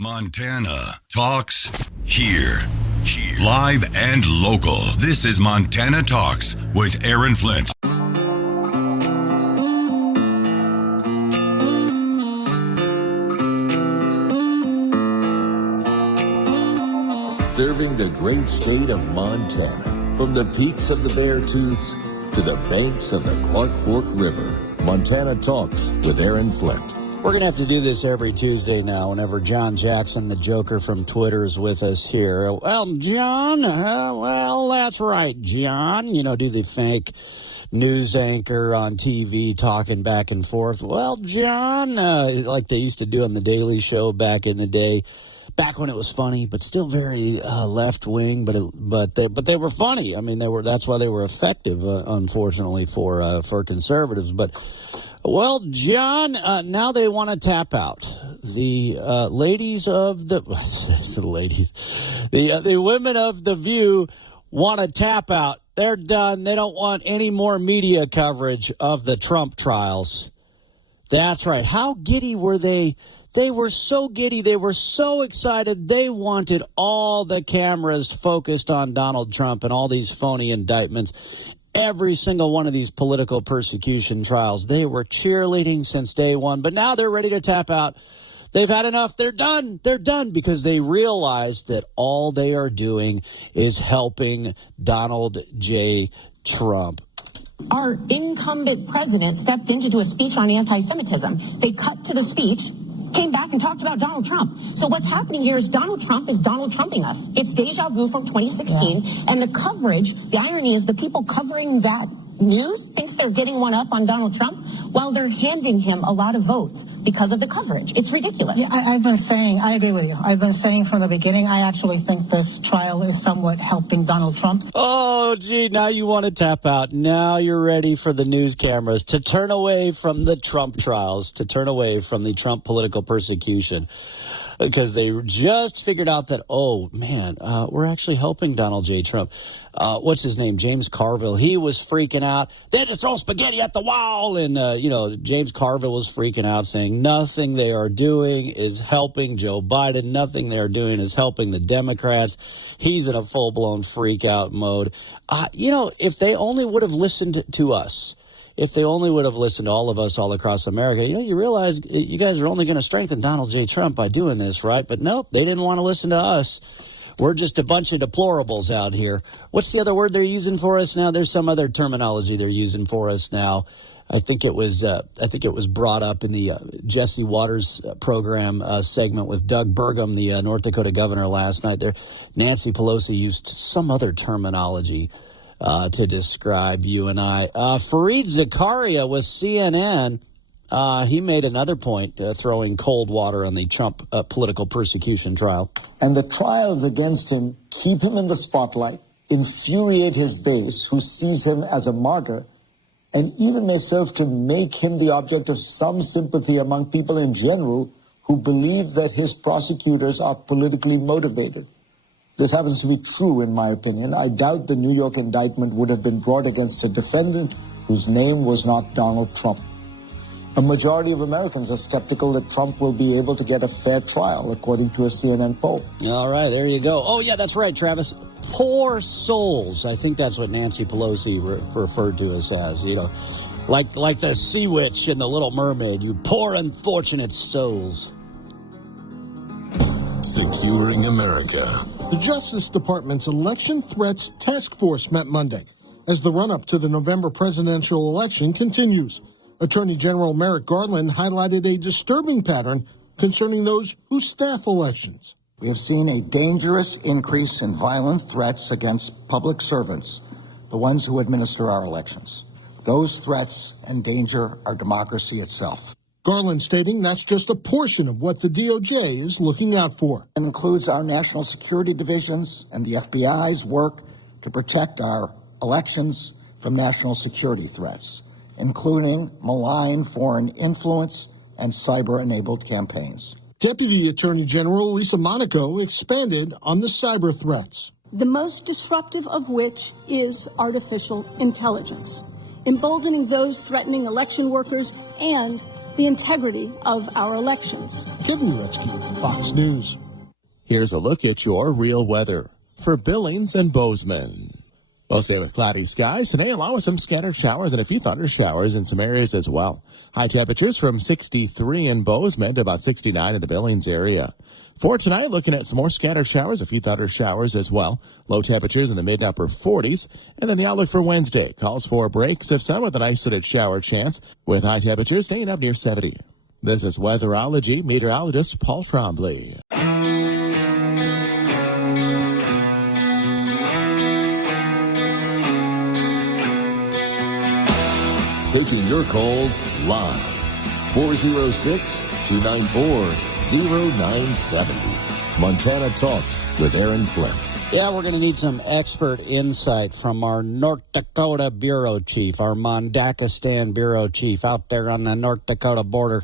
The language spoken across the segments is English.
Montana Talks here. Live and local. This is Montana Talks with Aaron Flint. Serving the great state of Montana. From the peaks of the Beartooths to the banks of the Clark Fork River. Montana Talks with Aaron Flint. We're going to have to do this every Tuesday now whenever John Jackson, the Joker from Twitter, is with us here. Well, John, that's right, John. You know, do the fake news anchor on TV talking back and forth. Well, John, like they used to do on The Daily Show back in the day. Back when it was funny, but still very left wing, but they were funny. I mean, that's why they were effective, unfortunately for conservatives. But well, John, now they want to tap out. The ladies of the women of The View want to tap out. They're done. They don't want any more media coverage of the Trump trials. That's right. How giddy were they? They were so giddy. They were so excited. They wanted all the cameras focused on Donald Trump and all these phony indictments. Every single one of these political persecution trials. They were cheerleading since day one, but now they're ready to tap out. They've had enough. They're done. They're done because they realize that all they are doing is helping Donald J. Trump. Our incumbent president stepped in to do a speech on anti-Semitism. They cut to the speech, came back and talked about Donald Trump. So what's happening here is Donald Trump is Donald Trumping us. It's deja vu from 2016. Yeah. And the coverage, the irony is the people covering that news thinks they're getting one up on Donald Trump while they're handing him a lot of votes because of the coverage. It's ridiculous. Yeah, I've been saying, I agree with you. I've been saying from the beginning, I actually think this trial is somewhat helping Donald Trump. Oh, gee, now you want to tap out. Now you're ready for the news cameras to turn away from the Trump trials, to turn away from the Trump political persecution. Because they just figured out that, oh, man, we're actually helping Donald J. Trump. What's his name? James Carville. He was freaking out. They just throw spaghetti at the wall. And, James Carville was freaking out, saying nothing they are doing is helping Joe Biden. Nothing they are doing is helping the Democrats. He's in a full-blown freak-out mode. If they only would have listened to us, if they only would have listened to all of us all across America, you realize you guys are only going to strengthen Donald J. Trump by doing this, right? But nope, they didn't want to listen to us. We're just a bunch of deplorables out here. What's the other word they're using for us now? There's some other terminology they're using for us now. I think it was brought up in the Jesse Waters program segment with Doug Burgum, the North Dakota governor, last night. There, Nancy Pelosi used some other terminology to describe you and I. Fareed Zakaria with CNN, he made another point, throwing cold water on the Trump political persecution trial. And the trials against him keep him in the spotlight, infuriate his base, who sees him as a martyr, and even may serve to make him the object of some sympathy among people in general who believe that his prosecutors are politically motivated. This happens to be true, in my opinion. I doubt the New York indictment would have been brought against a defendant whose name was not Donald Trump. A majority of Americans are skeptical that Trump will be able to get a fair trial, according to a CNN poll. All right, there you go. Oh, yeah, that's right, Travis. Poor souls. I think that's what Nancy Pelosi referred to us as, like the sea witch in The Little Mermaid, you poor unfortunate souls. Securing America. The Justice Department's Election Threats Task Force met Monday as the run-up to the November presidential election continues. Attorney General Merrick Garland highlighted a disturbing pattern concerning those who staff elections. We have seen a dangerous increase in violent threats against public servants, the ones who administer our elections. Those threats endanger our democracy itself. Garland stating that's just a portion of what the DOJ is looking out for. It includes our national security divisions and the FBI's work to protect our elections from national security threats, including malign foreign influence and cyber-enabled campaigns. Deputy Attorney General Lisa Monaco expanded on the cyber threats. The most disruptive of which is artificial intelligence, emboldening those threatening election workers and the integrity of our elections. Kevin Uretsky, Fox News. Here's a look at your real weather for Billings and Bozeman. Mostly with cloudy skies today, along with some scattered showers and a few thunder showers in some areas as well. High temperatures from 63 in Bozeman to about 69 in the Billings area. For tonight, looking at some more scattered showers, a few thunder showers as well. Low temperatures in the mid to upper 40s. And then the outlook for Wednesday calls for breaks of sun with an isolated shower chance, with high temperatures staying up near 70. This is weatherology meteorologist Paul Trombley. Taking your calls live. 406-294-0970. Montana Talks with Aaron Flint. Yeah, we're going to need some expert insight from our North Dakota bureau chief, our Mondakistan bureau chief out there on the North Dakota border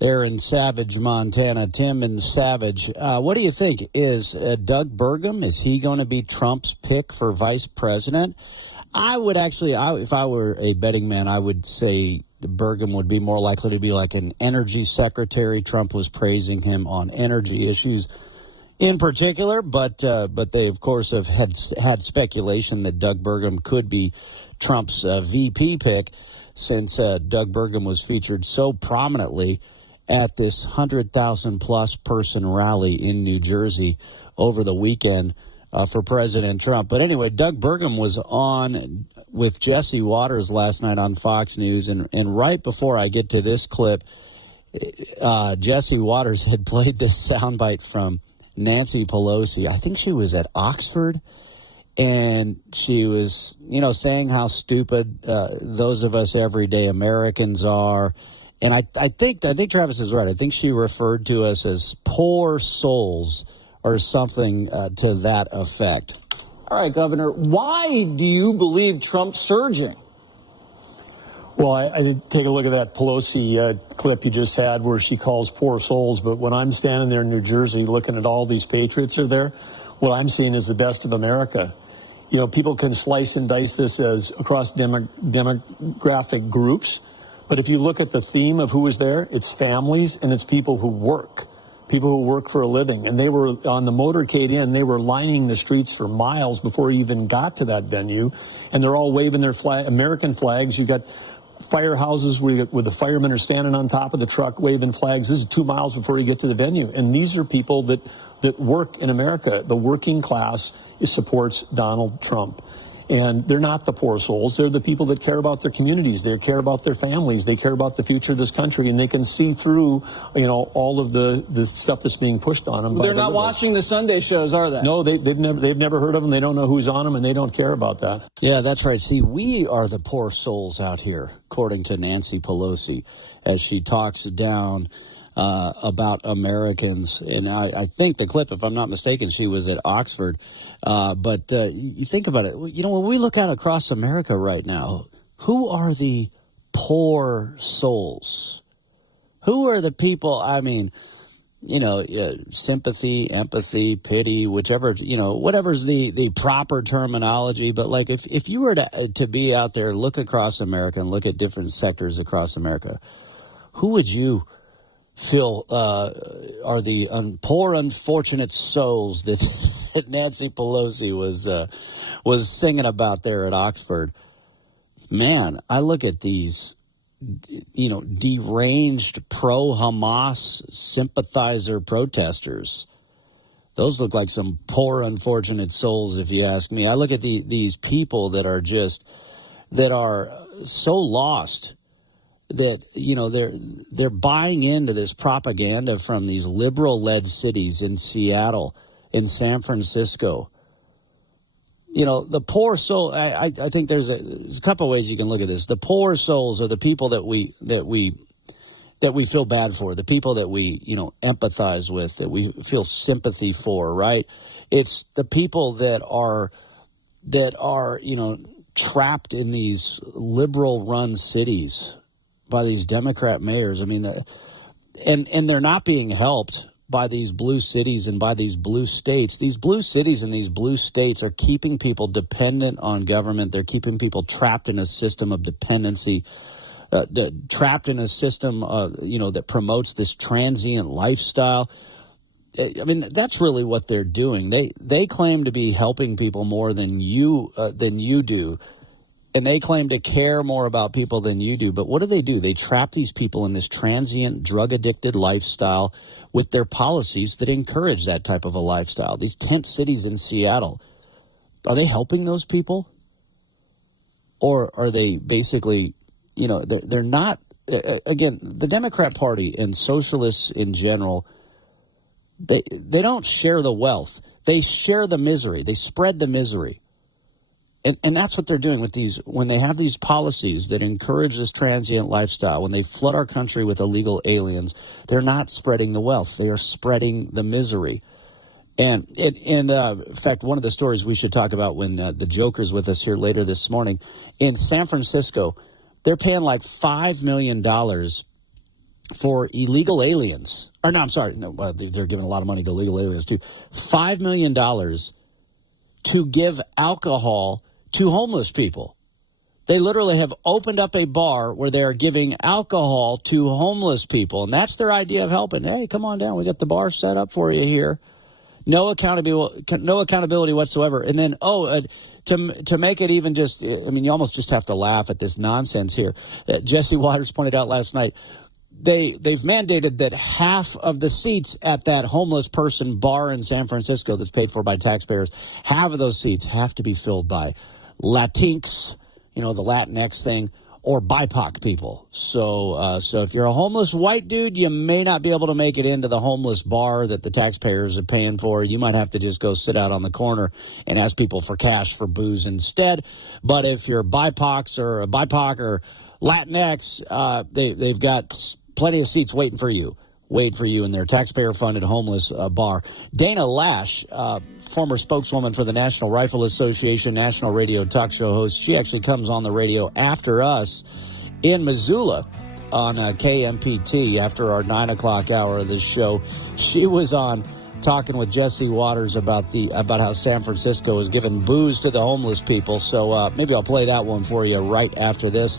there in Savage, Montana. Tim in Savage. What do you think? Is Doug Burgum, is he going to be Trump's pick for vice president? I would actually, if I were a betting man, I would say Burgum would be more likely to be like an energy secretary. Trump was praising him on energy issues in particular, but they, of course, have had speculation that Doug Burgum could be Trump's VP pick since Doug Burgum was featured so prominently at this 100,000-plus person rally in New Jersey over the weekend for President Trump. But anyway, Doug Burgum was on with Jesse Waters last night on Fox News, and right before I get to this clip, Jesse Waters had played this soundbite from Nancy Pelosi. I think she was at Oxford, and she was, saying how stupid those of us everyday Americans are. And I think Travis is right. I think she referred to us as poor souls or something to that effect. All right, Governor, why do you believe Trump's surging? Well, I did take a look at that Pelosi clip you just had where she calls poor souls. But when I'm standing there in New Jersey looking at all these patriots are there, what I'm seeing is the best of America. People can slice and dice this as across demographic groups. But if you look at the theme of who is there, it's families and it's people who work for a living. And they were on the motorcade in, they were lining the streets for miles before you even got to that venue. And they're all waving their American flags. You got firehouses where the firemen are standing on top of the truck waving flags. This is 2 miles before you get to the venue. And these are people that work in America. The working class supports Donald Trump. And they're not the poor souls. They're the people that care about their communities. They care about their families. They care about the future of this country. And they can see through, all of the stuff that's being pushed on them. They're not watching the Sunday shows, are they? No, they've never heard of them. They don't know who's on them, and they don't care about that. Yeah, that's right. See, we are the poor souls out here, according to Nancy Pelosi, as she talks down about Americans. And I think the clip, if I'm not mistaken, she was at Oxford. But you think about it. When we look out across America right now, who are the poor souls? Who are the people, sympathy, empathy, pity, whichever, whatever's the proper terminology. But like if you were to be out there, look across America and look at different sectors across America, who would you feel are the poor, unfortunate souls that Nancy Pelosi was singing about there at Oxford? Man, I look at these, deranged pro-Hamas sympathizer protesters. Those look like some poor, unfortunate souls, if you ask me. I look at these people that are so lost that they're buying into this propaganda from these liberal-led cities in Seattle, in San Francisco. The poor soul. I think there's a couple of ways you can look at this. The poor souls are the people that we feel bad for, the people that we empathize with, that we feel sympathy for. Right? It's the people that are trapped in these liberal-run cities by these Democrat mayors. And they're not being helped by these blue cities and by these blue states. These blue cities and these blue states are keeping people dependent on government. They're keeping people trapped in a system of dependency trapped in a system, that promotes this transient lifestyle. I mean, that's really what they're doing. They claim to be helping people more than you do, and they claim to care more about people than you do. But what do? They trap these people in this transient, drug-addicted lifestyle with their policies that encourage that type of a lifestyle. These tent cities in Seattle, are they helping those people? Or are they basically, they're not, again, the Democrat Party and socialists in general, they don't share the wealth. They share the misery. They spread the misery. And that's what they're doing with these, when they have these policies that encourage this transient lifestyle, when they flood our country with illegal aliens, they're not spreading the wealth. They are spreading the misery. And in fact, one of the stories we should talk about when the Joker's with us here later this morning, in San Francisco, they're paying like $5 million for illegal aliens. Or no, I'm sorry. No, they're giving a lot of money to illegal aliens too. $5 million to give alcohol to homeless people. They literally have opened up a bar where they're giving alcohol to homeless people. And that's their idea of helping. Hey, come on down. We got the bar set up for you here. No accountability whatsoever. And then, to make it even just, you almost just have to laugh at this nonsense here. Jesse Waters pointed out last night, they've mandated that half of the seats at that homeless person bar in San Francisco that's paid for by taxpayers, half of those seats have to be filled by Latinx, the Latinx thing, or BIPOC people. So if you're a homeless white dude, you may not be able to make it into the homeless bar that the taxpayers are paying for. You might have to just go sit out on the corner and ask people for cash for booze instead. But if you're BIPOC or Latinx, they've got plenty of seats waiting for you in their taxpayer-funded homeless bar. Dana Lash, former spokeswoman for the National Rifle Association, national radio talk show host, she actually comes on the radio after us in Missoula on KMPT after our 9 o'clock hour of this show. She was on talking with Jesse Waters about how San Francisco is giving booze to the homeless people. So maybe I'll play that one for you right after this.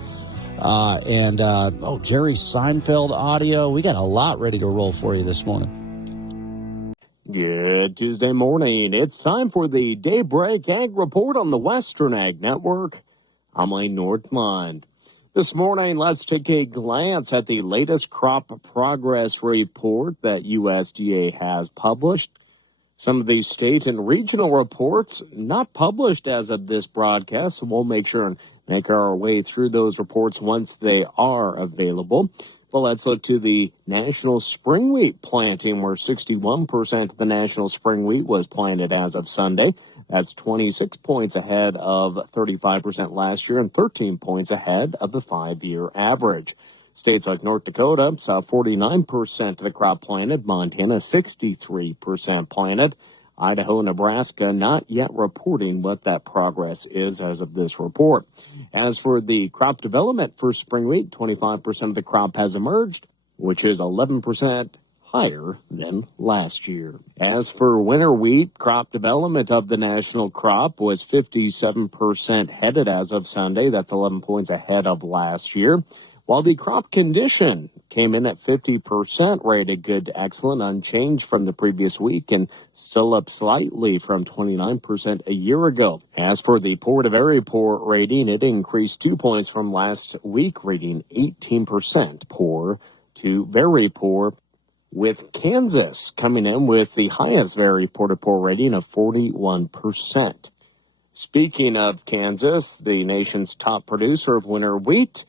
Jerry Seinfeld audio. We got a lot ready to roll for you this morning. Good Tuesday morning. It's time for the Daybreak Ag Report on the Western Ag Network. I'm Lane Northmund. This morning, let's take a glance at the latest crop progress report that USDA has published. Some of the state and regional reports not published as of this broadcast, so we'll make sure and make our way through those reports once they are available. Well, let's look to the national spring wheat planting, where 61% of the national spring wheat was planted as of Sunday. That's 26 points ahead of 35% last year and 13 points ahead of the 5-year average. States like North Dakota saw 49% of the crop planted, Montana 63% planted. Idaho and Nebraska not yet reporting what that progress is as of this report. As for the crop development for spring wheat, 25% of the crop has emerged, which is 11% higher than last year. As for winter wheat, crop development of the national crop was 57% headed as of Sunday. That's 11 points ahead of last year. While the crop condition came in at 50%, rated good to excellent, unchanged from the previous week, and still up slightly from 29% a year ago. As for the poor to very poor rating, it increased 2 points from last week, rating 18% poor to very poor, with Kansas coming in with the highest very poor to poor rating of 41%. Speaking of Kansas, the nation's top producer of winter wheat,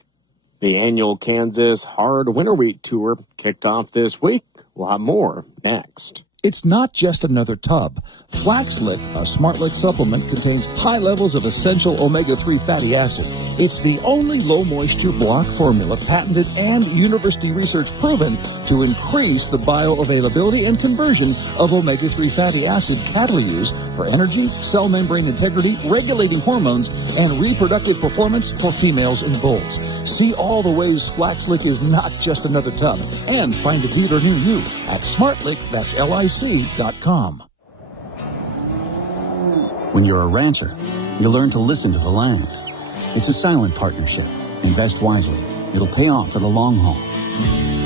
the annual Kansas Hard Winter Wheat Tour kicked off this week. We'll have more next. It's not just another tub. Flaxlit, a SmartLick supplement, contains high levels of essential omega-3 fatty acid. It's the only low-moisture block formula patented and university research proven to increase the bioavailability and conversion of omega-3 fatty acid catalysts used for energy, cell membrane integrity, regulating hormones, and reproductive performance for females and bulls. See all the ways Flaxlit is not just another tub, and find a dealer near you at SmartLick, that's LIC.com. When you're a rancher, you learn to listen to the land. It's a silent partnership. Invest wisely. it'll pay off for the long haul.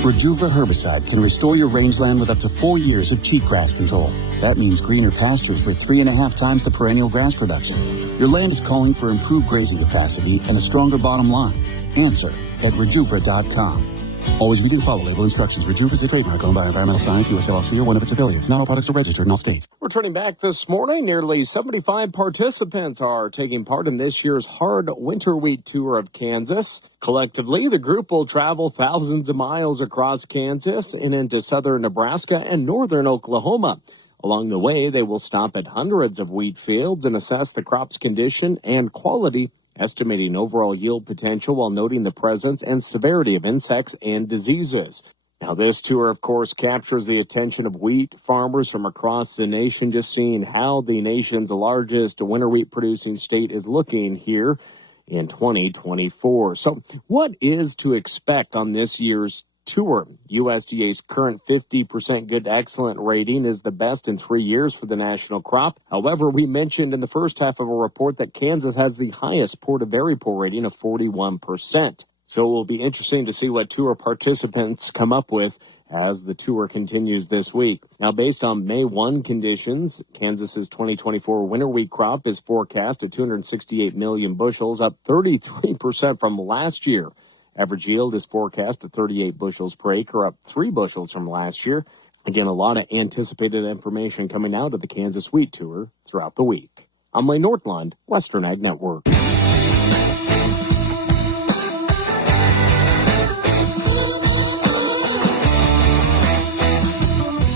Rejuva herbicide can restore your rangeland with up to 4 years of cheatgrass control. That means greener pastures with 3.5 times the perennial grass production. Your land is calling for improved grazing capacity and a stronger bottom line. Answer at Rejuva.com. Always read and follow label instructions. Rejuva is a trademark owned by Environmental Science, US LLC, or one of its affiliates. Not all products are registered in all states. Returning back this morning, nearly 75 participants are taking part in this year's Hard Winter Wheat Tour of Kansas. Collectively, the group will travel thousands of miles across Kansas and into southern Nebraska and northern Oklahoma. Along the way, they will stop at hundreds of wheat fields and assess the crop's condition and quality, estimating overall yield potential while noting the presence and severity of insects and diseases. Now, this tour, of course, captures the attention of wheat farmers from across the nation, just seeing how the nation's largest winter wheat producing state is looking here in 2024. So what is to expect on this year's tour? USDA's current 50% good excellent rating is the best in 3 years for the national crop. However, we mentioned in the first half of a report that Kansas has the highest Porter-Variable rating of 41%. So it will be interesting to see what tour participants come up with as the tour continues this week. Now, based on May 1 conditions, Kansas's 2024 winter wheat crop is forecast at 268 million bushels, up 33% from last year. Average yield is forecast at 38 bushels per acre, up 3 bushels from last year. Again, a lot of anticipated information coming out of the Kansas Wheat Tour throughout the week. I'm Lane Nordlund, Western Ag Network.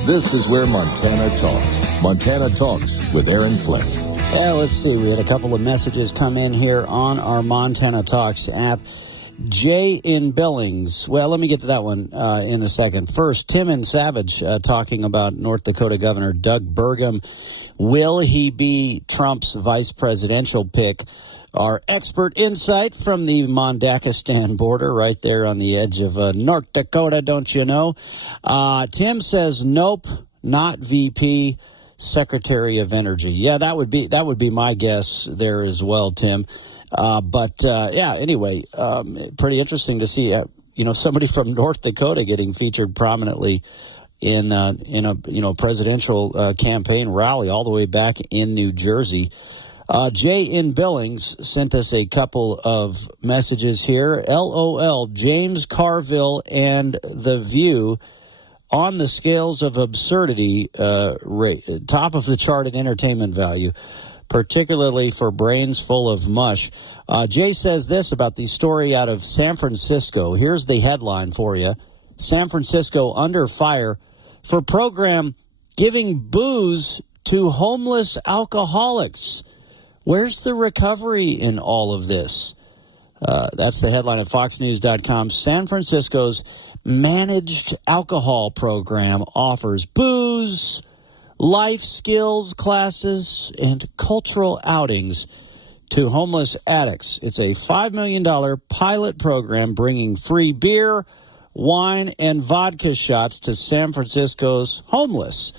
This is where Montana talks. Montana Talks with Aaron Flint. Yeah, let's see. We had a couple of messages come in here on our Montana Talks app. Jay in Billings. Well, let me get to that one in a second. First, Tim in Savage talking about North Dakota Governor Doug Burgum. Will he be Trump's vice presidential pick? Our expert insight from the Mondakistan border right there on the edge of North Dakota, don't you know? Tim says, nope, not VP, Secretary of Energy. Yeah, that would be my guess there as well, Tim. Anyway, pretty interesting to see, somebody from North Dakota getting featured prominently in a presidential campaign rally all the way back in New Jersey. Jay in Billings sent us a couple of messages here. LOL, James Carville and The View on the scales of absurdity, top of the chart in entertainment value, particularly for brains full of mush. Jay says this about the story out of San Francisco. Here's the headline for you. San Francisco under fire for program giving booze to homeless alcoholics. Where's the recovery in all of this? That's the headline at FoxNews.com. San Francisco's managed alcohol program offers booze, life skills classes, and cultural outings to homeless addicts. It's a $5 million pilot program bringing free beer, wine, and vodka shots to San Francisco's homeless.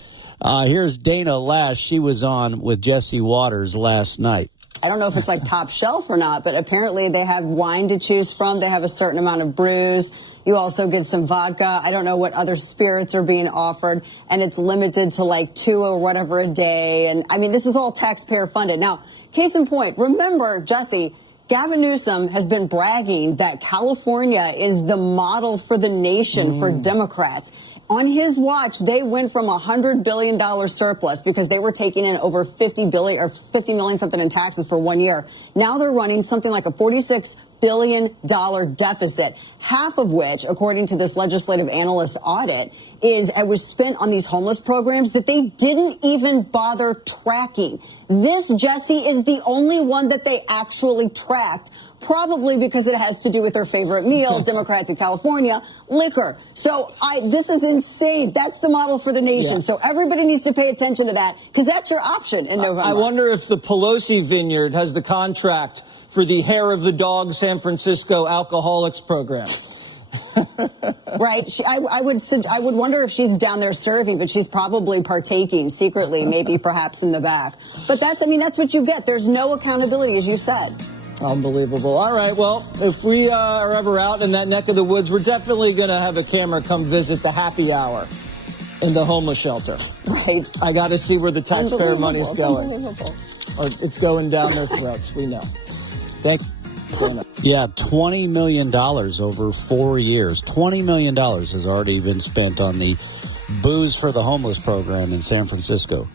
Here's Dana Lash. She was on with Jesse Waters last night. I don't know if it's like top shelf or not, but apparently they have wine to choose from. They have a certain amount of brews. You also get some vodka. I don't know what other spirits are being offered, and it's limited to like 2 or whatever a day. And I mean, this is all taxpayer funded. Now, case in point, remember, Jesse, Gavin Newsom has been bragging that California is the model for the nation for Democrats. On his watch, they went from $100 billion surplus because they were taking in over $50 million something in taxes for 1 year. Now they're running something like a $46 billion deficit, half of which, according to this legislative analyst audit, was spent on these homeless programs that they didn't even bother tracking. This, Jesse, is the only one that they actually tracked, probably because it has to do with their favorite meal, Democrats in California, liquor. So this is insane. That's the model for the nation. Yeah. So everybody needs to pay attention to that because that's your option in November. I wonder if the Pelosi Vineyard has the contract for the Hair of the Dog San Francisco Alcoholics Program. Right. I would wonder if she's down there serving, but she's probably partaking secretly, maybe perhaps in the back. But that's what you get. There's no accountability, as you said. Unbelievable. All right, well, if we are ever out in that neck of the woods, we're definitely going to have a camera come visit the happy hour in the homeless shelter. Right. I got to see where the taxpayer money's going. Unbelievable. It's going down their throats, we know. Thank you. Yeah, $20 million over 4 years. $20 million has already been spent on the Booze for the Homeless program in San Francisco.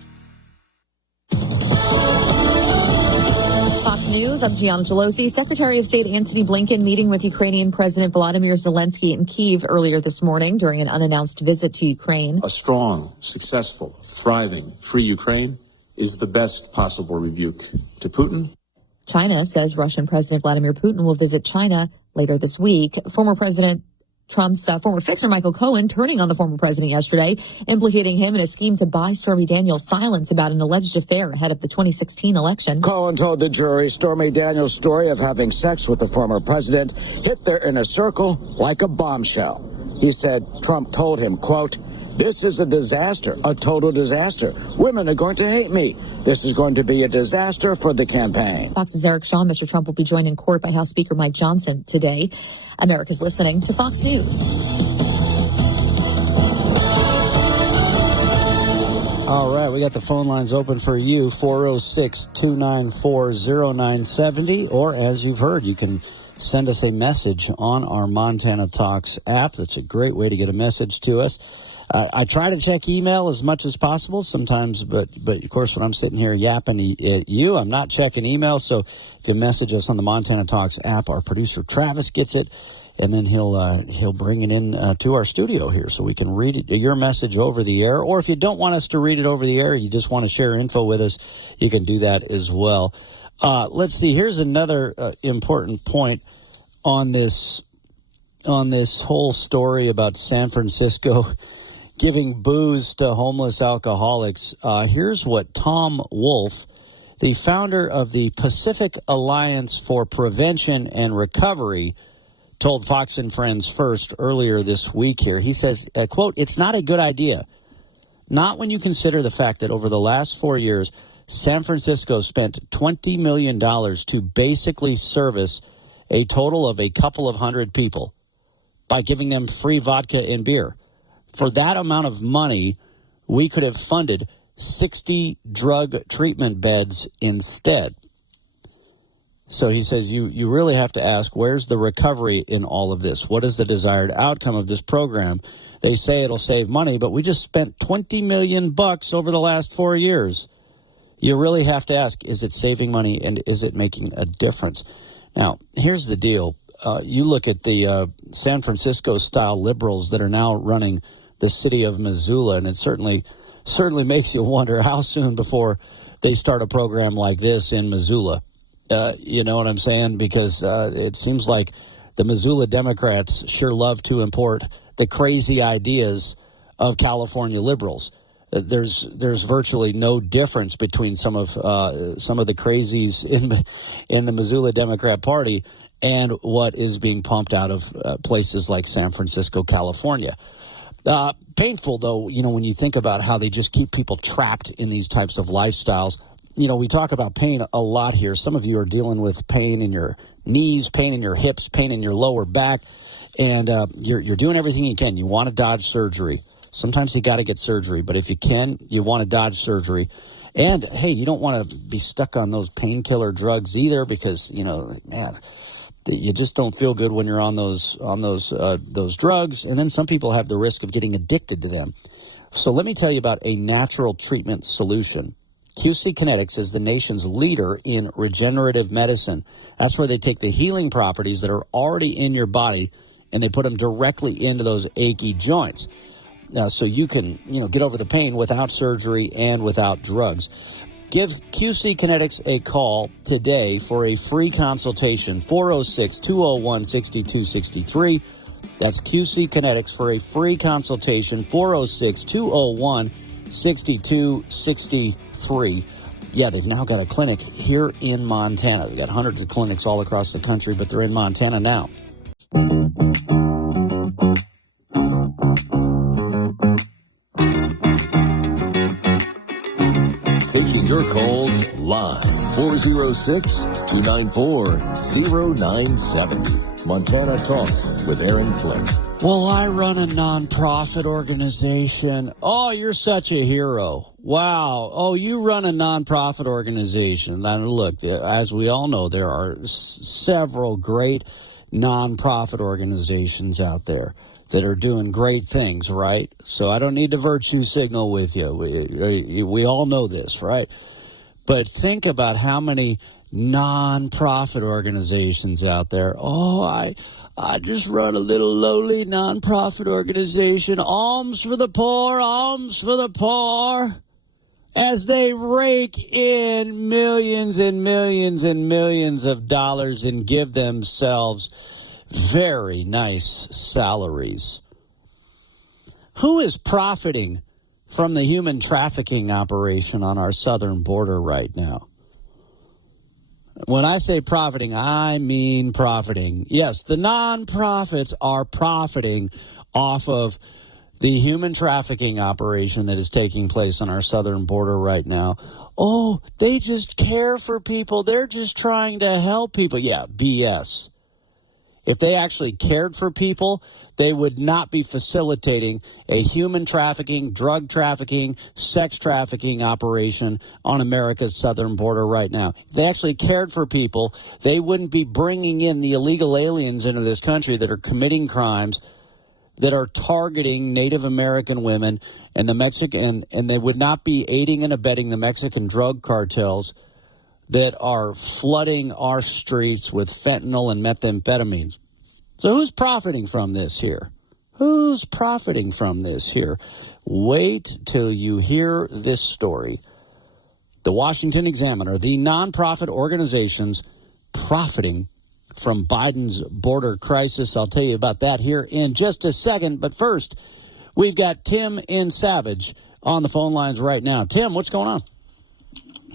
Fox News, I'm Gianna Gelosi. Secretary of State Antony Blinken meeting with Ukrainian President Volodymyr Zelensky in Kyiv earlier this morning during an unannounced visit to Ukraine. A strong, successful, thriving, free Ukraine is the best possible rebuke to Putin. China says Russian President Vladimir Putin will visit China later this week. Former President Trump's former fixer Michael Cohen turning on the former president yesterday, implicating him in a scheme to buy Stormy Daniels' silence about an alleged affair ahead of the 2016 election. Cohen told the jury Stormy Daniels' story of having sex with the former president hit their inner circle like a bombshell. He said Trump told him, quote, "This is a disaster, a total disaster. Women are going to hate me. This is going to be a disaster for the campaign." Fox's Eric Shaw. Mr. Trump will be joined in court by House Speaker Mike Johnson today. America's listening to Fox News. All right, we got the phone lines open for you, 406-294-0970, or as you've heard, you can send us a message on our Montana Talks app. That's a great way to get a message to us. I try to check email as much as possible sometimes, but of course, when I'm sitting here yapping at you, I'm not checking email. So if you message us on the Montana Talks app, our producer Travis gets it, and then he'll bring it in to our studio here so we can read your message over the air. Or if you don't want us to read it over the air, you just want to share info with us, you can do that as well. Let's see. Here's another important point on this whole story about San Francisco giving booze to homeless alcoholics. Here's what Tom Wolfe, the founder of the Pacific Alliance for Prevention and Recovery, told Fox and Friends First earlier this week here. He says, quote, "It's not a good idea. Not when you consider the fact that over the last 4 years, San Francisco spent $20 million to basically service a total of a couple of hundred people by giving them free vodka and beer. For that amount of money, we could have funded 60 drug treatment beds instead." So he says, you really have to ask, where's the recovery in all of this? What is the desired outcome of this program? They say it'll save money, but we just spent $20 million over the last 4 years. You really have to ask, is it saving money and is it making a difference? Now, here's the deal. You look at the San Francisco-style liberals that are now running the city of Missoula, and it certainly makes you wonder how soon before they start a program like this in Missoula. You know what I'm saying? Because it seems like the Missoula Democrats sure love to import the crazy ideas of California liberals. There's virtually no difference between some of the crazies in the Missoula Democrat Party and what is being pumped out of places like San Francisco, California. Painful, though, when you think about how they just keep people trapped in these types of lifestyles. We talk about pain a lot here. Some of you are dealing with pain in your knees, pain in your hips, pain in your lower back, and you're doing everything you can. You want to dodge surgery. Sometimes you got to get surgery, but if you can, you want to dodge surgery. And, hey, you don't want to be stuck on those painkiller drugs either because, man, you just don't feel good when you're on those drugs. And then some people have the risk of getting addicted to them. So let me tell you about a natural treatment solution. QC Kinetics is the nation's leader in regenerative medicine. That's where they take the healing properties that are already in your body and they put them directly into those achy joints. So you can, get over the pain without surgery and without drugs. Give QC Kinetics a call today for a free consultation, 406-201-6263. That's QC Kinetics for a free consultation, 406-201-6263. Yeah, they've now got a clinic here in Montana. They've got hundreds of clinics all across the country, but they're in Montana now. taking your calls live. 406-294-0970. Montana Talks with Aaron Flint. Well, I run a nonprofit organization. Oh, you're such a hero. Wow. Oh, you run a nonprofit organization. Now, look, as we all know, there are several great nonprofit organizations out there that are doing great things, right? So I don't need to virtue signal with you. We all know this, right? But think about how many nonprofit organizations out there. Oh, I just run a little lowly nonprofit organization. Alms for the poor, alms for the poor. As they rake in millions and millions and millions of dollars and give themselves very nice salaries. Who is profiting from the human trafficking operation on our southern border right now? When I say profiting, I mean profiting. Yes, the nonprofits are profiting off of the human trafficking operation that is taking place on our southern border right now. Oh, they just care for people. They're just trying to help people. Yeah, BS. If they actually cared for people, they would not be facilitating a human trafficking, drug trafficking, sex trafficking operation on America's southern border right now. If they actually cared for people, they wouldn't be bringing in the illegal aliens into this country that are committing crimes, that are targeting Native American women and the Mexican, and they would not be aiding and abetting the Mexican drug cartels that are flooding our streets with fentanyl and methamphetamines. So who's profiting from this here? Who's profiting from this here? Wait till you hear this story. The Washington Examiner, the nonprofit organizations profiting from Biden's border crisis. I'll tell you about that here in just a second. But first, we've got Tim in Savage on the phone lines right now. Tim, what's going on?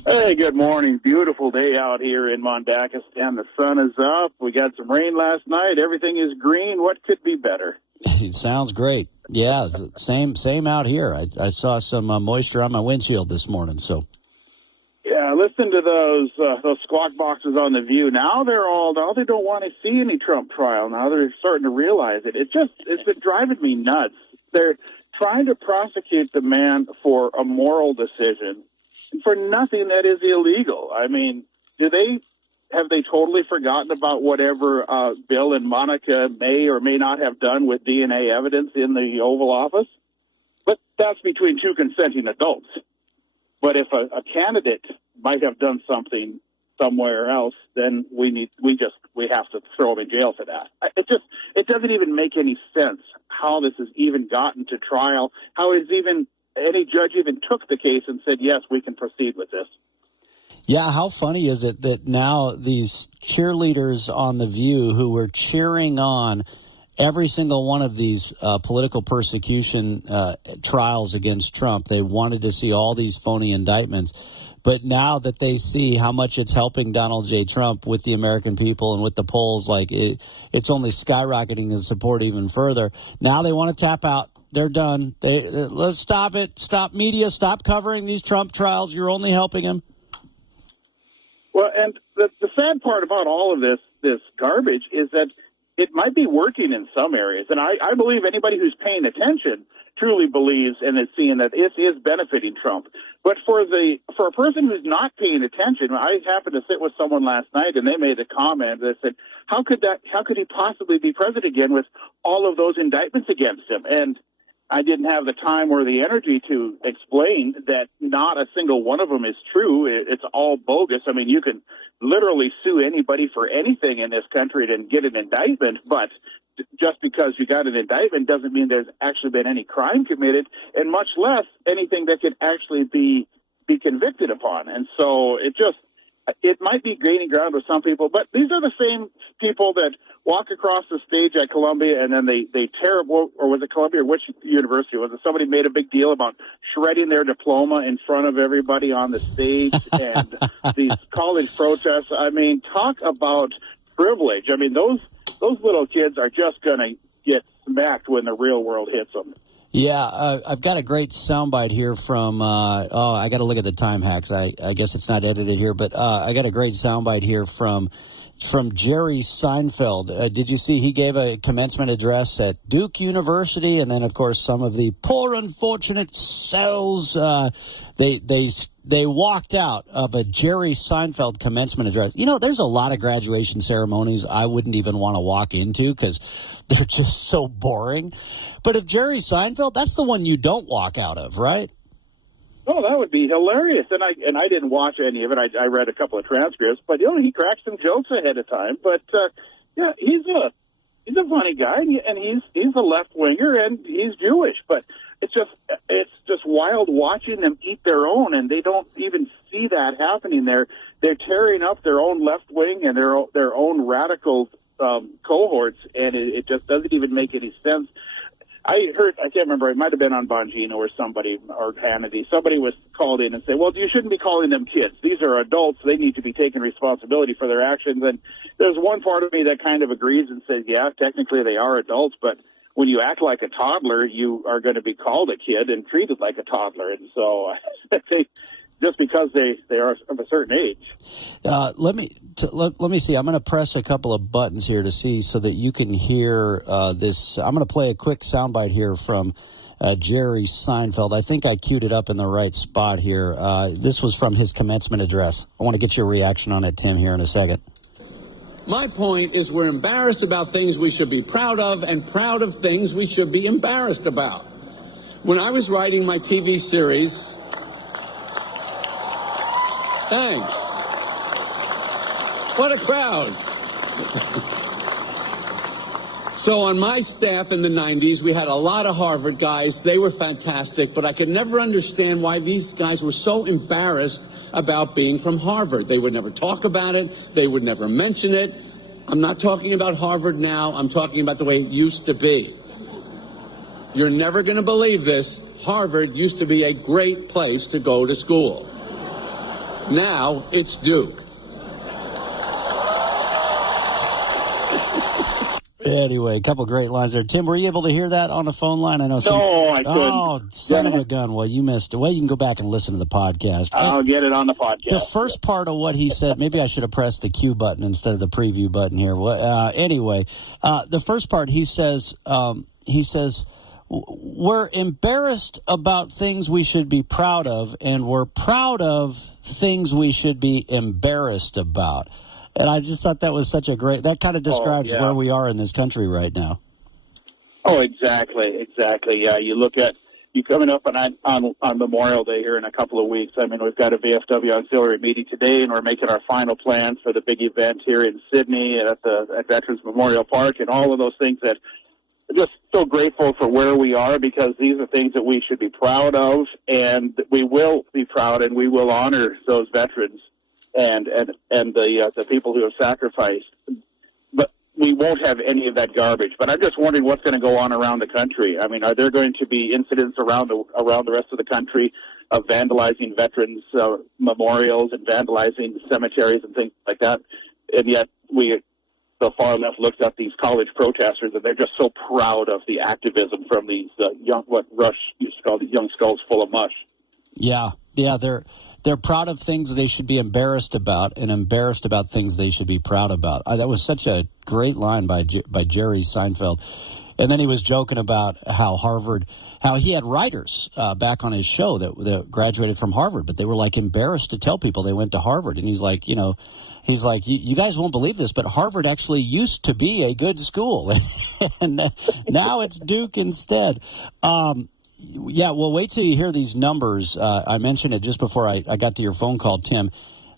Hey, good morning. Beautiful day out here in Mondakistan. The sun is up. We got some rain last night. Everything is green. What could be better? It sounds great. Yeah, same out here. I saw some moisture on my windshield this morning. So, yeah, listen to those squawk boxes on The View. Now they don't want to see any Trump trial. Now they're starting to realize it. It's been driving me nuts. They're trying to prosecute the man for a moral decision, for nothing that is illegal. I mean, have they totally forgotten about whatever Bill and Monica may or may not have done with DNA evidence in the Oval Office? But that's between two consenting adults. But if a candidate might have done something somewhere else, then we have to throw them in jail for that. It doesn't even make any sense how this has even gotten to trial, how any judge even took the case and said, yes, we can proceed with this. Yeah, how funny is it that now these cheerleaders on The View who were cheering on every single one of these political persecution trials against Trump, they wanted to see all these phony indictments. But now that they see how much it's helping Donald J. Trump with the American people and with the polls, it's only skyrocketing the support even further. Now they want to tap out. They're done. Let's stop it. Stop media. Stop covering these Trump trials. You're only helping him. Well, and the sad part about all of this garbage is that it might be working in some areas. And I believe anybody who's paying attention truly believes and is seeing that it is benefiting Trump. But for a person who's not paying attention, I happened to sit with someone last night and they made a comment that said, how could he possibly be president again with all of those indictments against him? And I didn't have the time or the energy to explain that not a single one of them is true. It's all bogus. I mean, you can literally sue anybody for anything in this country and get an indictment, but just because you got an indictment doesn't mean there's actually been any crime committed, and much less anything that could actually be convicted upon. And so it might be gaining ground with some people, but these are the same people that walk across the stage at Columbia and then they tear up, or was it Columbia or which university was it? Somebody made a big deal about shredding their diploma in front of everybody on the stage and these college protests. I mean, talk about privilege. I mean, those little kids are just going to get smacked when the real world hits them. Yeah, I've got a great soundbite here from, I got to look at the time hacks. I guess it's not edited here, but I got a great soundbite here from Jerry Seinfeld. Did you see he gave a commencement address at Duke University? And then, of course, some of the poor, unfortunate souls, they walked out of a Jerry Seinfeld commencement address. You know, there's a lot of graduation ceremonies I wouldn't even want to walk into because they're just so boring. But if Jerry Seinfeld, that's the one you don't walk out of, right? Oh, that would be hilarious. And I didn't watch any of it. I read a couple of transcripts, but he cracks some jokes ahead of time. But yeah, he's a funny guy, and he's a left winger, and he's Jewish. But it's just wild watching them eat their own, and they don't even see that happening. They're tearing up their own left wing and their own radical cohorts, and it just doesn't even make any sense. I can't remember, it might have been on Bongino or somebody, or Hannity. Somebody was called in and said, well, you shouldn't be calling them kids. These are adults. They need to be taking responsibility for their actions. And there's one part of me that kind of agrees and says, yeah, technically they are adults, but when you act like a toddler, you are going to be called a kid and treated like a toddler. And so I think just because they are of a certain age. Let me see. I'm going to press a couple of buttons here to see so that you can hear this. I'm going to play a quick soundbite here from Jerry Seinfeld. I think I queued it up in the right spot here. This was from his commencement address. I want to get your reaction on it, Tim, here in a second. My point is we're embarrassed about things we should be proud of and proud of things we should be embarrassed about. When I was writing my TV series... Thanks. What a crowd. So on my staff in the 90s, we had a lot of Harvard guys. They were fantastic, but I could never understand why these guys were so embarrassed about being from Harvard. They would never talk about it. They would never mention it. I'm not talking about Harvard now. I'm talking about the way it used to be. You're never going to believe this. Harvard used to be a great place to go to school. Now it's Duke. Anyway, a couple great lines there. Tim, were you able to hear that on the phone line? I know. No, I couldn't. Oh, son of a gun. Well, you missed it. Well, you can go back and listen to the podcast. I'll get it on the podcast. The first part of what he said, maybe I should have pressed the Q button instead of the preview button here. Anyway, the first part, he says, we're embarrassed about things we should be proud of, and we're proud of things we should be embarrassed about. And I just thought that was such a great, that kind of describes where we are in this country right now. Oh, exactly. Yeah, you coming up on Memorial Day here in a couple of weeks. I mean, we've got a VFW auxiliary meeting today, and we're making our final plans for the big event here in Sydney at Veterans Memorial Park, and all of those things that I'm just so grateful for where we are, because these are things that we should be proud of, and we will be proud, and we will honor those veterans and the people who have sacrificed. But we won't have any of that garbage. But I'm just wondering what's going to go on around the country. I mean, are there going to be incidents around the rest of the country of vandalizing veterans memorials and vandalizing cemeteries and things like that? And yet the far left looks at these college protesters, and they're just so proud of the activism from these what Rush used to call the young skulls full of mush. Yeah, they're proud of things they should be embarrassed about, and embarrassed about things they should be proud about. That was such a great line by Jerry Seinfeld. And then he was joking about how he had writers back on his show that graduated from Harvard, but they were like embarrassed to tell people they went to Harvard. And he's like, you guys won't believe this, but Harvard actually used to be a good school. And now it's Duke instead. Yeah, well, wait till you hear these numbers. I mentioned it just before I got to your phone call, Tim.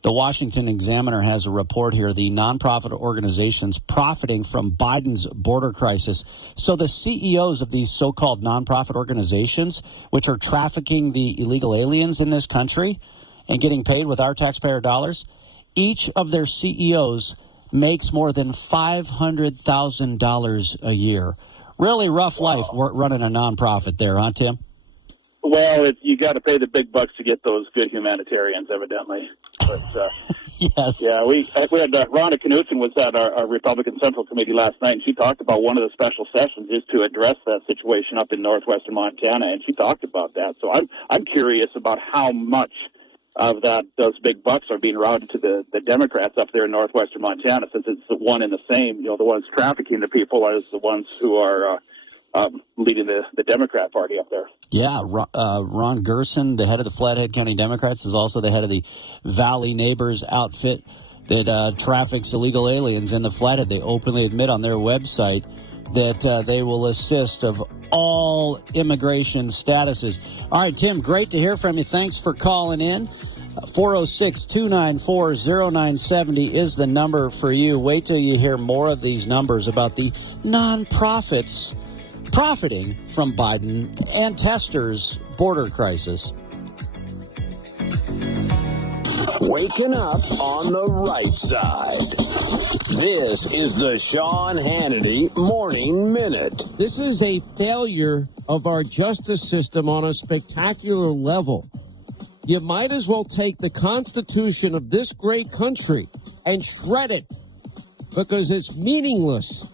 The Washington Examiner has a report here, the nonprofit organizations profiting from Biden's border crisis. So the CEOs of these so-called nonprofit organizations, which are trafficking the illegal aliens in this country and getting paid with our taxpayer dollars, each of their CEOs makes more than $500,000 a year. Really rough life running a nonprofit there, huh, Tim? Well, you got to pay the big bucks to get those good humanitarians, evidently. But, yes. Yeah, we had Rhonda Knudsen was at our Republican Central Committee last night, and she talked about one of the special sessions is to address that situation up in northwestern Montana, and she talked about that. So I'm curious about how much of those big bucks are being routed to the Democrats up there in northwestern Montana, since it's the one and the same. The ones trafficking the people as the ones who are leading the Democrat Party up there. Yeah, Ron Gerson, the head of the Flathead County Democrats, is also the head of the Valley Neighbors outfit that traffics illegal aliens in the Flathead. They openly admit on their website that they will assist of all immigration statuses. All right, Tim, great to hear from you. Thanks for calling in. 406-294-0970 is the number for you. Wait till you hear more of these numbers about the nonprofits profiting from Biden and Tester's border crisis. Waking up on the right side. This is the Sean Hannity Morning Minute. This is a failure of our justice system on a spectacular level. You might as well take the Constitution of this great country and shred it, because it's meaningless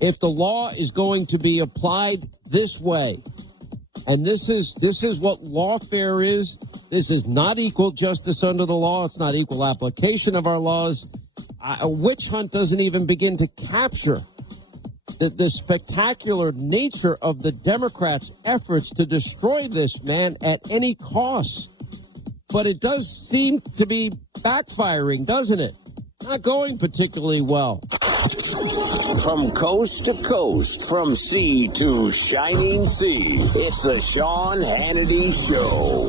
if the law is going to be applied this way. And this is what lawfare is. This is not equal justice under the law. It's not equal application of our laws. A witch hunt doesn't even begin to capture the spectacular nature of the Democrats' efforts to destroy this man at any cost. But it does seem to be backfiring, doesn't it? Not going particularly well. From coast to coast, from sea to shining sea, it's the Sean Hannity Show.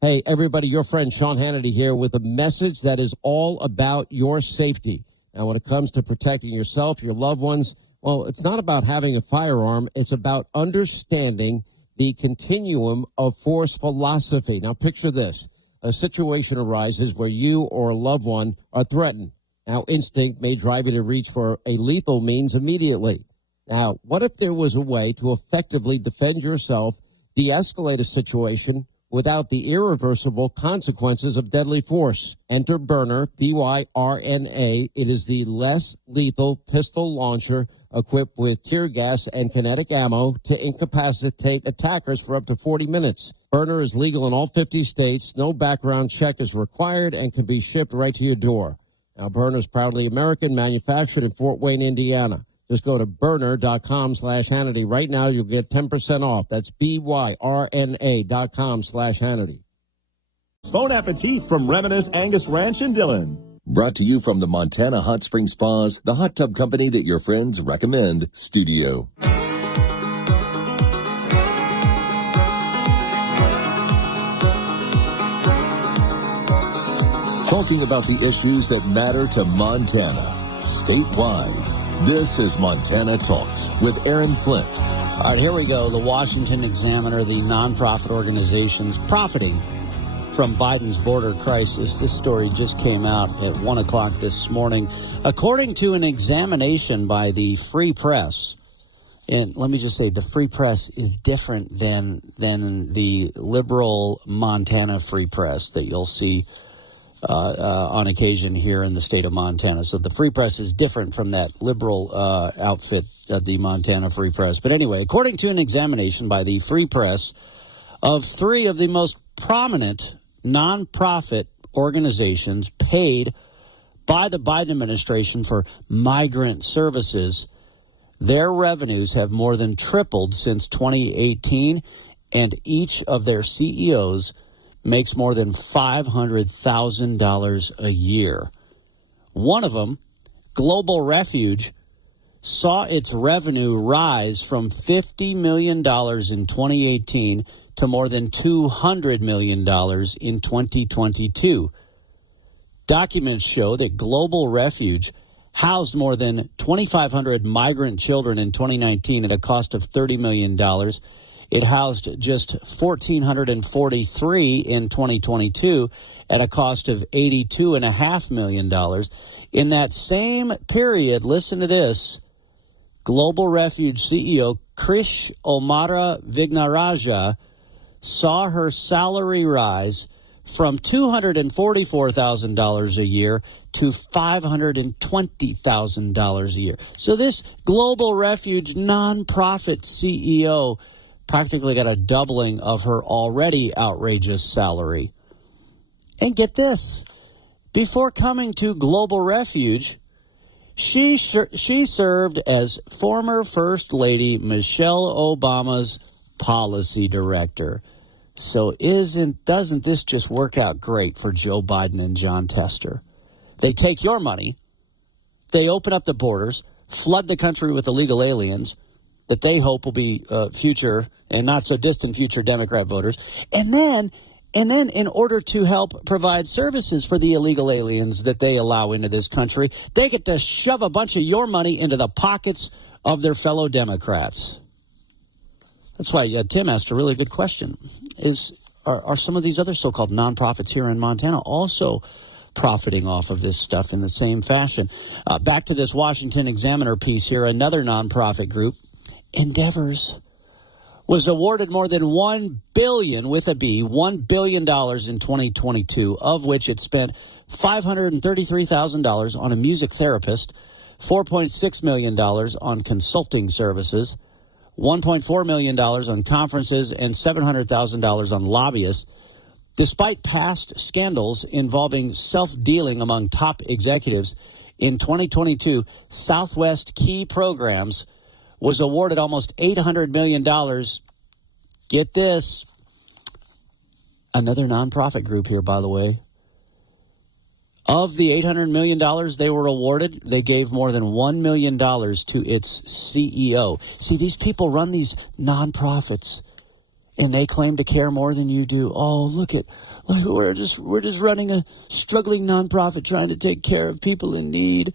Hey, everybody, your friend Sean Hannity here with a message that is all about your safety. Now, when it comes to protecting yourself, your loved ones, well, it's not about having a firearm. It's about understanding the continuum of force philosophy. Now, picture this. A situation arises where you or a loved one are threatened. Now, instinct may drive you to reach for a lethal means immediately. Now, what if there was a way to effectively defend yourself, de-escalate a situation without the irreversible consequences of deadly force? Enter Byrna, B-Y-R-N-A. It is the less lethal pistol launcher equipped with tear gas and kinetic ammo to incapacitate attackers for up to 40 minutes. Byrna is legal in all 50 states. No background check is required and can be shipped right to your door. Now, Byrna is proudly American, manufactured in Fort Wayne, Indiana. Just go to Byrna.com/Hannity. Right now, you'll get 10% off. That's BYRNA.com/Hannity. Bon appetit from Reminisce Angus Ranch in Dillon. Brought to you from the Montana Hot Spring Spas, the hot tub company that your friends recommend, Studio. Talking about the issues that matter to Montana, statewide. This is Montana Talks with Aaron Flint. All right, here we go. The Washington Examiner, the nonprofit organizations profiting from Biden's border crisis. This story just came out at 1 o'clock this morning. According to an examination by the Free Press, and let me just say, the Free Press is different than the liberal Montana Free Press that you'll see on occasion here in the state of Montana. So the Free Press is different from that liberal outfit, the Montana Free Press. But anyway, according to an examination by the Free Press of three of the most prominent nonprofit organizations paid by the Biden administration for migrant services, their revenues have more than tripled since 2018, and each of their CEOs makes more than $500,000 a year. One of them, Global Refuge, saw its revenue rise from $50 million in 2018 to more than $200 million in 2022. Documents show that Global Refuge housed more than 2,500 migrant children in 2019 at a cost of $30 million. It housed just 1,443 in 2022 at a cost of $82.5 million. In that same period, listen to this, Global Refuge CEO Krish Omara Vignaraja saw her salary rise from $244,000 a year to $520,000 a year. So this Global Refuge nonprofit CEO practically got a doubling of her already outrageous salary. And get this, before coming to Global Refuge, she served as former First Lady Michelle Obama's policy director. So doesn't this just work out great for Joe Biden and John Tester? They take your money, they open up the borders, flood the country with illegal aliens that they hope will be future and not so distant future Democrat voters, and then in order to help provide services for the illegal aliens that they allow into this country, they get to shove a bunch of your money into the pockets of their fellow Democrats. That's why Tim asked a really good question. Are some of these other so-called nonprofits here in Montana also profiting off of this stuff in the same fashion? Back to this Washington Examiner piece here, another nonprofit group, Endeavors, was awarded more than $1 billion, with a B, $1 billion in 2022, of which it spent $533,000 on a music therapist, $4.6 million on consulting services, $1.4 million on conferences, and $700,000 on lobbyists. Despite past scandals involving self-dealing among top executives, in 2022, Southwest Key Programs was awarded almost $800 million. Get this. Another nonprofit group here, by the way. Of the $800 million they were awarded, they gave more than $1 million to its CEO. See, these people run these nonprofits, and they claim to care more than you do. Oh, look, we're just running a struggling nonprofit trying to take care of people in need.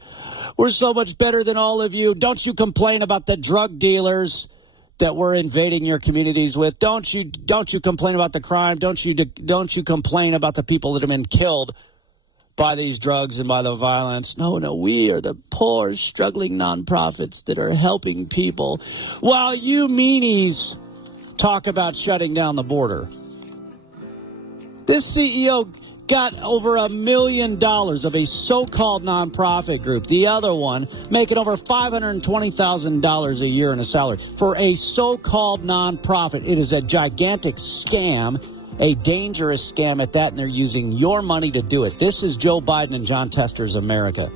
We're so much better than all of you. Don't you complain about the drug dealers that we're invading your communities with. Don't you complain about the crime. Don't you complain about the people that have been killed by these drugs and by the violence. No, we are the poor, struggling nonprofits that are helping people while you meanies talk about shutting down the border. This CEO got over $1 million of a so-called nonprofit group. The other one making over $520,000 a year in a salary for a so-called nonprofit. It is a gigantic scam, a dangerous scam at that, and they're using your money to do it. This is Joe Biden and John Tester's America.